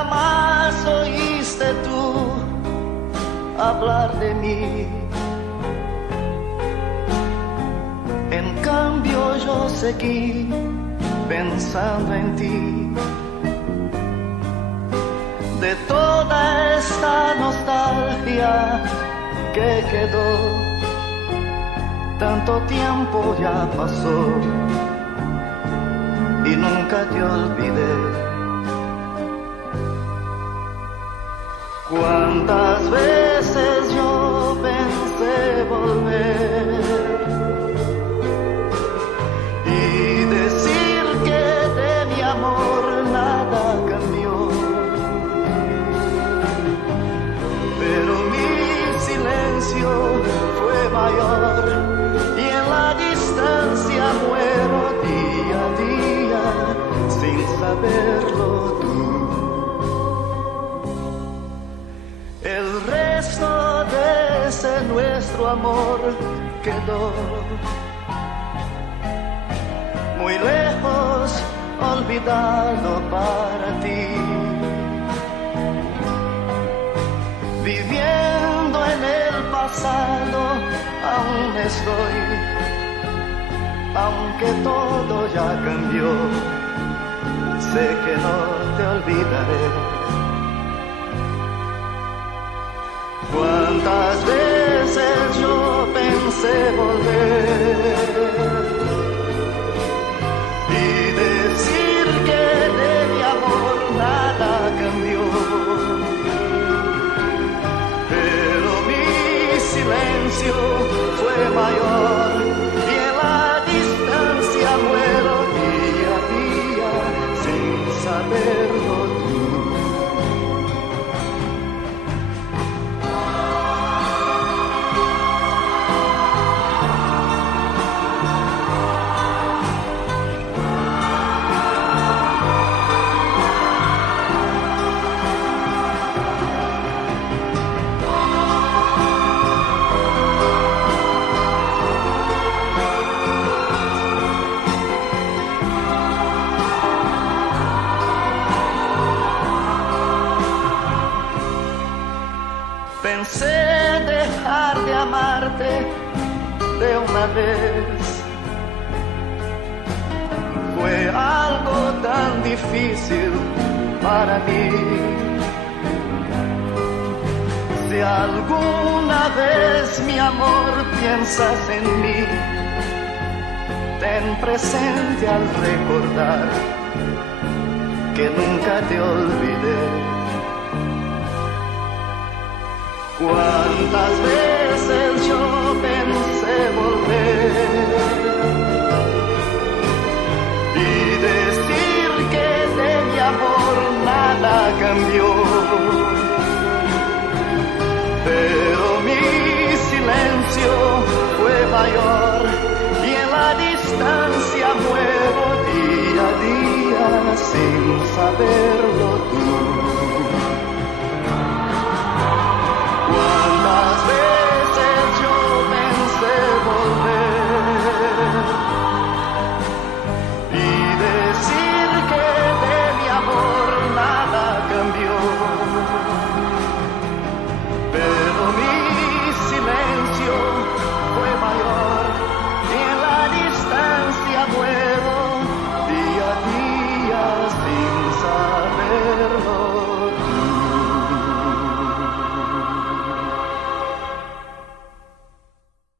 jamás oíste tú hablar de mí. En cambio yo seguí pensando en ti. De toda esta nostalgia que quedó, tanto tiempo ya pasó y nunca te olvidé. Cuántas veces yo pensé volver y decir que de mi amor nada cambió, pero mi silencio fue mayor y en la distancia muero día a día sin saberlo tú. El resto de ese nuestro amor quedó muy lejos, olvidado para ti. Viviendo en el pasado aún estoy, aunque todo ya cambió, sé que no te olvidaré. Cuántas veces yo pensé volver y decir que de mi amor nada cambió, pero mi silencio fue mayor y en la distancia muero día a día sin saberlo tú. Pensé dejar de amarte de una vez. Fue algo tan difícil para mí. Si alguna vez, mi amor, piensas en mí, ten presente al recordar que nunca te olvidé. Cuántas veces yo pensé volver y decir que de mi amor nada cambió, pero mi silencio fue mayor y en la distancia muero día a día sin saber